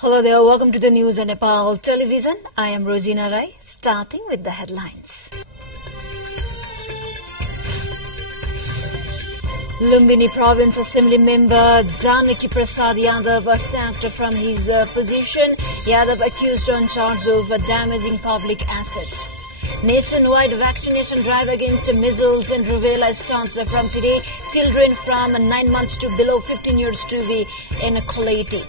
Hello there, welcome to the news on Nepal television. I am Rosina Rai, starting with the headlines. Lumbini Province Assembly member Janaki Prasad Yadav sacked from his position. Yadav accused on charge of damaging public assets. Nationwide vaccination drive against measles and rubella starts from today. Children from 9 months to below 15 years to be inoculated.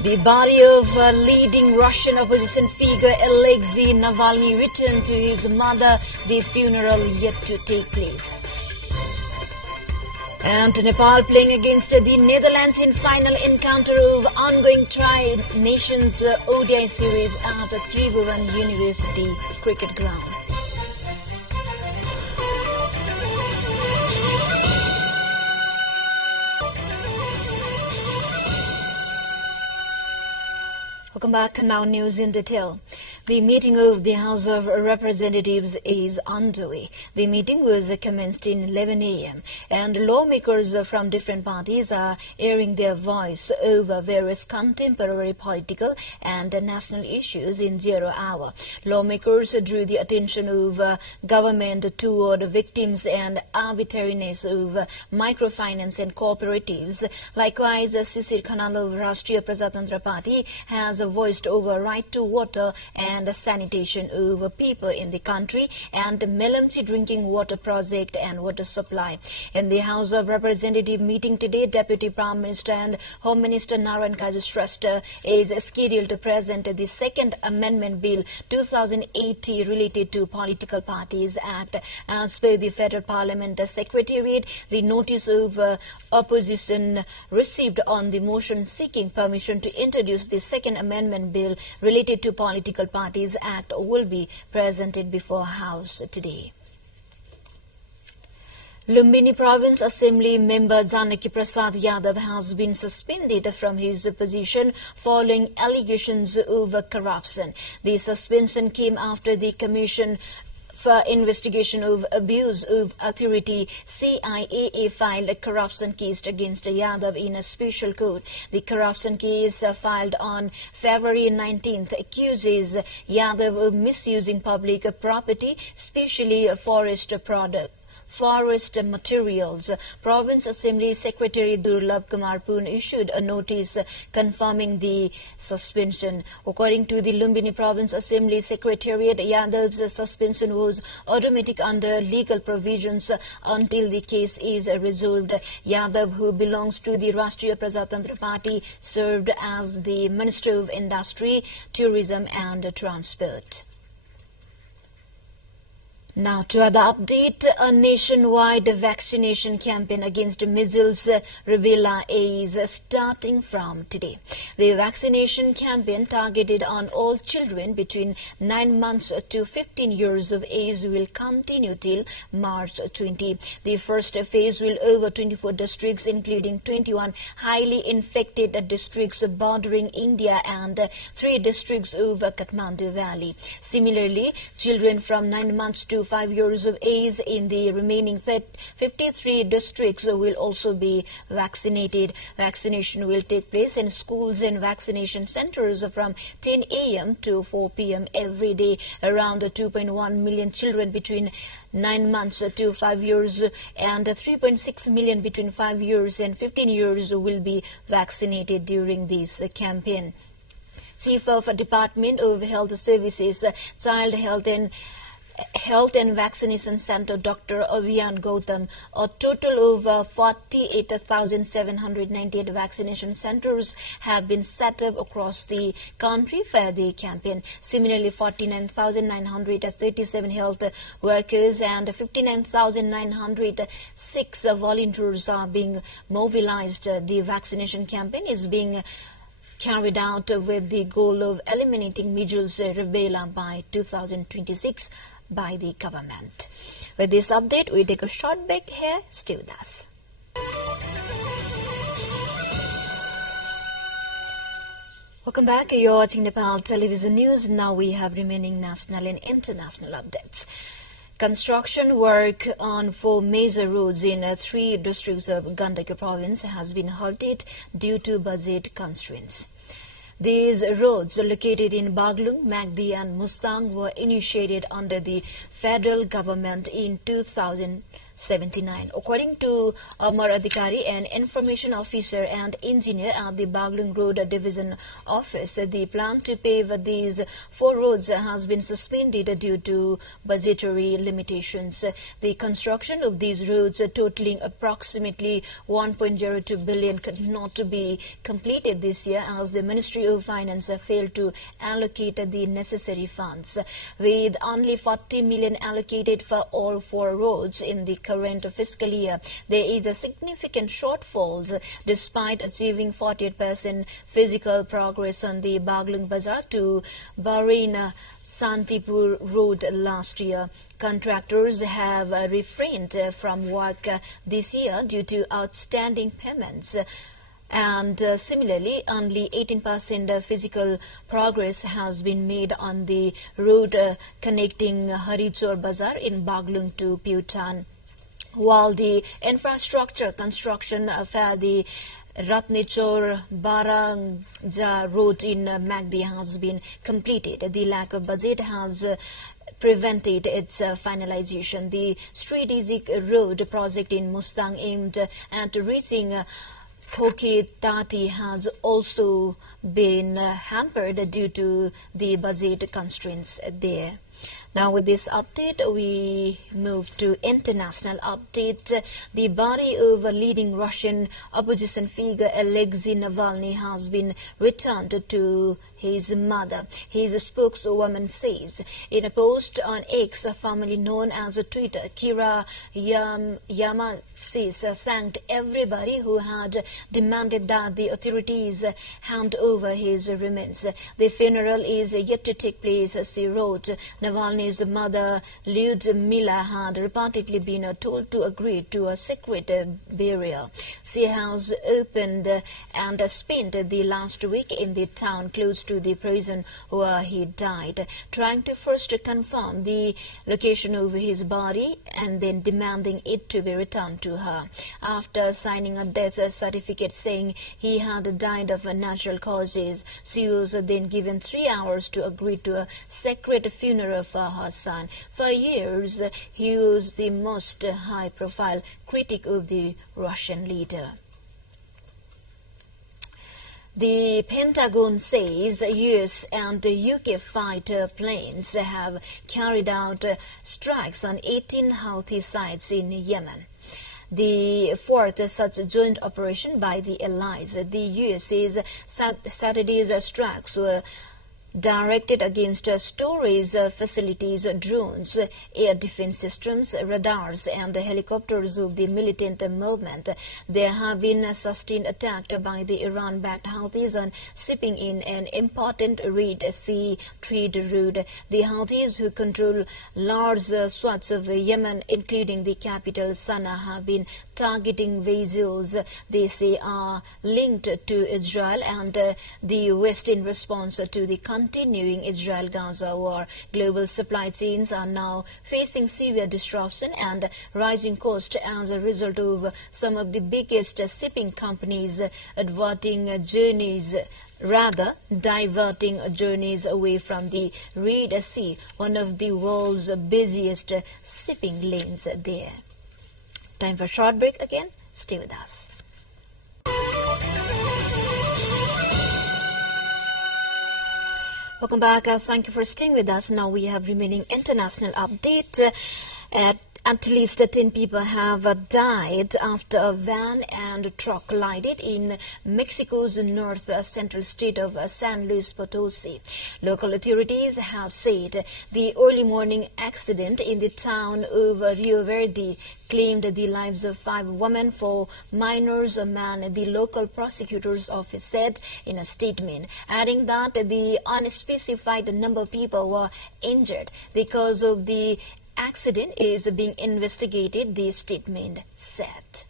The body of leading Russian opposition figure Alexei Navalny returned to his mother. The funeral yet to take place. And Nepal playing against the Netherlands in final encounter of ongoing Tri-Nations ODI series at Tribhuvan University Cricket Ground. Welcome back. Now news in detail. The meeting of the House of Representatives is underway. The meeting was commenced in 11 a.m. and lawmakers from different parties are airing their voice over various contemporary political and national issues in 0 hour. Lawmakers drew the attention of government toward victims and arbitrariness of microfinance and cooperatives. Likewise, Sisir Khanal of Rashtriya Prajatantra Party has voiced over right to water and sanitation of people in the country and Melamchi drinking water project and water supply. In the House of Representatives meeting today, Deputy Prime Minister and Home Minister Narayan Kaju Shrestha is scheduled to present the Second Amendment Bill 2080 related to Political Parties Act. As per the Federal Parliament Secretariat, the notice of opposition received on the motion seeking permission to introduce the Second Amendment Bill related to Political Parties Act will be presented before House today. Lumbini Province Assembly member Janaki Prasad Yadav has been suspended from his position following allegations of corruption. The suspension came after the Commission for Investigation of Abuse of Authority CIAA filed a corruption case against Yadav in a special court. The corruption case filed on February 19th accuses Yadav of misusing public property, especially forest materials. Province Assembly Secretary Durlabh Kumar Poon issued a notice confirming the suspension. According to the Lumbini Province Assembly Secretariat, Yadav's suspension was automatic under legal provisions until the case is resolved. Yadav, who belongs to the Rashtriya Prajatantra Party, served as the Minister of Industry, Tourism and Transport. Now to other update, a nationwide vaccination campaign against measles rubella is starting from today. The vaccination campaign targeted on all children between 9 months to 15 years of age will continue till March 20. The first phase will over 24 districts, including 21 highly infected districts bordering India and 3 districts of Kathmandu Valley. Similarly, children from 9 months to 5 years of age in the remaining 53 districts will also be vaccinated. Vaccination will take place in schools and vaccination centers from 10 a.m. to 4 p.m. every day. Around 2.1 million children between 9 months to 5 years and 3.6 million between 5 years and 15 years will be vaccinated during this campaign. Chief of Department of Health Services, Child Health and Vaccination Center Dr. Abhiyan Gautam, a total of 48,798 vaccination centers have been set up across the country for the campaign. Similarly, 49,937 health workers and 59,906 volunteers are being mobilized. The vaccination campaign is being carried out with the goal of eliminating measles rubella by 2026 by the government. With this update, we take a short break here. Stay with us. Welcome back. You're watching Nepal Television News. Now we have remaining national and international updates. Construction work on 4 major roads in 3 districts of Gandaki province has been halted due to budget constraints. These roads, located in Baglung, Magdi and Mustang, were initiated under the federal government in 2079. According to Amar Adhikari, an information officer and engineer at the Baglung Road Division Office, the plan to pave these 4 roads has been suspended due to budgetary limitations. The construction of these roads, totaling approximately 1.02 billion, could not be completed this year as the Ministry of Finance failed to allocate the necessary funds. With only 40 million allocated for all 4 roads in the current fiscal year, there is a significant shortfall despite achieving 48% physical progress on the Baglung Bazar to Barina Santipur road last year. Contractors have refrained from work this year due to outstanding payments. And similarly, only 18% physical progress has been made on the road connecting Harichor Bazar in Baglung to Putan, while the infrastructure construction for the Ratnechor Barangja road in Magdi has been completed. The lack of budget has prevented its finalization. The strategic road project in Mustang aimed at reaching Tati has also been hampered due to the budget constraints there. Now with this update, we move to international update. The body of a leading Russian opposition figure, Alexei Navalny, has been returned to his mother, his spokeswoman says. In a post on X, formerly known as Twitter, Kira Yamasis thanked everybody who had demanded that the authorities hand over his remains. The funeral is yet to take place, she wrote. Navalny's mother, Lyudmila, had reportedly been told to agree to a secret burial. She has opened and spent the last week in the town close to the prison where he died, trying to first confirm the location of his body and then demanding it to be returned to her. After signing a death certificate saying he had died of natural causes, she was then given 3 hours to agree to a secret funeral for her son. For years, he was the most high-profile critic of the Russian leader. The Pentagon says US and UK fighter planes have carried out strikes on 18 Houthi sites in Yemen. The 4th such joint operation by the allies. The US's Saturday's strikes were directed against storage facilities, drones, air defense systems, radars, and helicopters of the militant movement. There have been sustained attacks by the Iran-backed Houthis on shipping in an important Red Sea trade route. The Houthis, who control large swaths of Yemen, including the capital Sana'a, have been targeting vessels they say are linked to Israel and the West in response to the continuing Israel-Gaza war. Global supply chains are now facing severe disruption and rising costs as a result of some of the biggest shipping companies diverting journeys away from the Red Sea, one of the world's busiest shipping lanes there. Time for a short break again. Stay with us. Welcome back. Thank you for staying with us. Now we have remaining international update. At least 10 people have died after a van and truck collided in Mexico's north-central state of San Luis Potosi. Local authorities have said the early morning accident in the town of Rio Verde claimed the lives of 5 women, 4 minors, a man, the local prosecutor's office said in a statement, adding that the unspecified number of people were injured. The cause of the accident is being investigated, the statement said.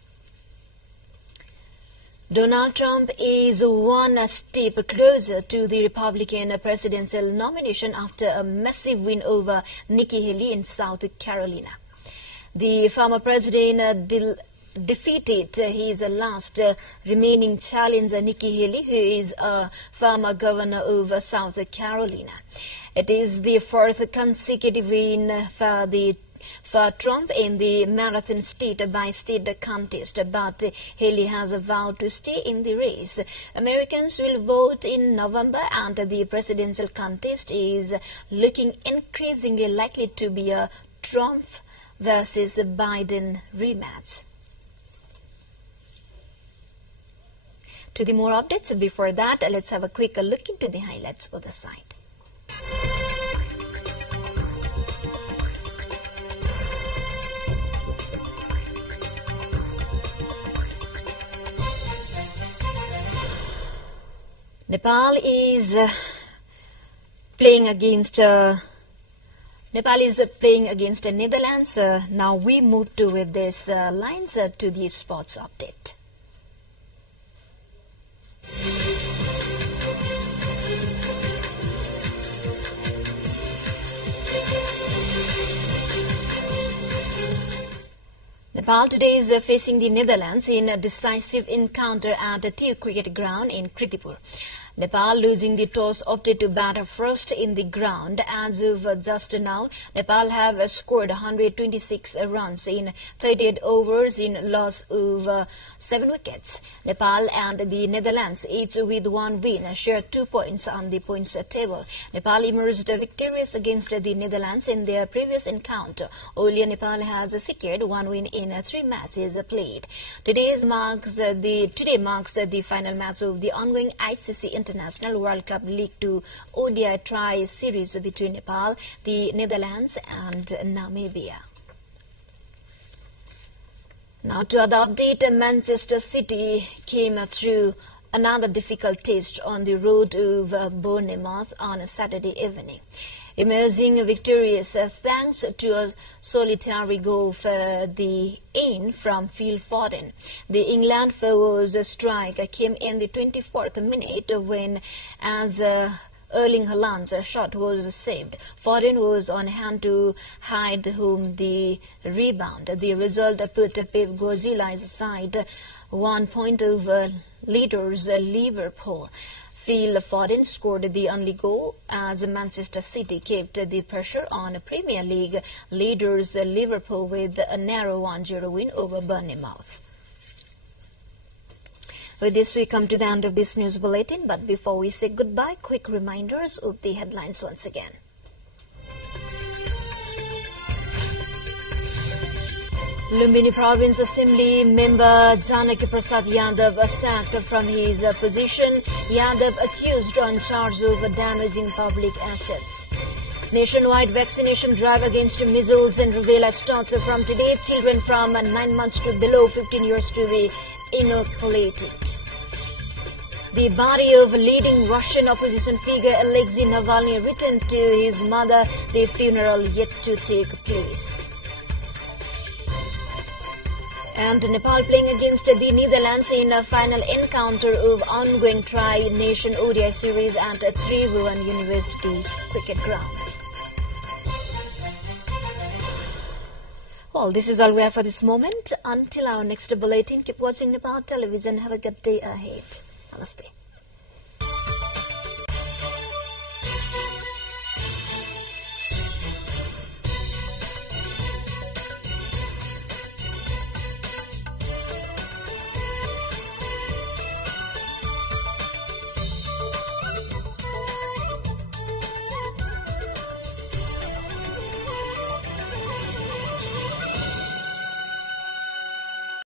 Donald Trump is one step closer to the Republican presidential nomination after a massive win over Nikki Haley in South Carolina. The former president defeated his last remaining challenger, Nikki Haley, who is a former governor of South Carolina. It is the fourth consecutive win for Trump in the marathon state-by-state contest, but Haley has vowed to stay in the race. Americans will vote in November, and the presidential contest is looking increasingly likely to be a Trump versus Biden rematch. To the more updates, before that, let's have a quick look into the highlights of the site. Nepal is playing against the Netherlands. Now we move to with this lines to the sports update. Nepal today is facing the Netherlands in a decisive encounter at the Tiu Cricket Ground in Kirtipur. Nepal, losing the toss, opted to bat first in the ground. As of just now, Nepal have scored 126 runs in 38 overs in loss of 7 wickets. Nepal and the Netherlands, each with 1 win, share 2 points on the points table. Nepal emerged victorious against the Netherlands in their previous encounter. Earlier, Nepal has secured 1 win in 3 matches played. Today marks the final match of the ongoing ICC International World Cup League 2 ODI tri-series between Nepal, the Netherlands and Namibia. Now to other update, Manchester City came through another difficult test on the road of Bournemouth on a Saturday evening, emerging victorious thanks to a solitary goal for the aim from Phil Foden. The England forward's strike came in the 24th minute when, as Erling Haaland's shot was saved, Foden was on hand to hide home the rebound. The result put Pep Guardiola's side 1 point over leaders Liverpool. Phil Foden scored the only goal as Manchester City kept the pressure on Premier League leaders Liverpool with a narrow 1-0 win over Bournemouth. With this, we come to the end of this news bulletin, but before we say goodbye, quick reminders of the headlines once again. Lumbini Province Assembly member Janaki Prasad Yadav sacked from his position. Yadav accused on charge of damaging public assets. Nationwide vaccination drive against measles and rubella starts from today. Children from 9 months to below 15 years to be inoculated. The body of leading Russian opposition figure Alexei Navalny returned to his mother. The funeral yet to take place. And Nepal playing against the Netherlands in a final encounter of ongoing tri-nation ODI series at Tribhuvan University Cricket Ground. Well, this is all we have for this moment. Until our next bulletin, keep watching Nepal television. Have a good day ahead. Namaste.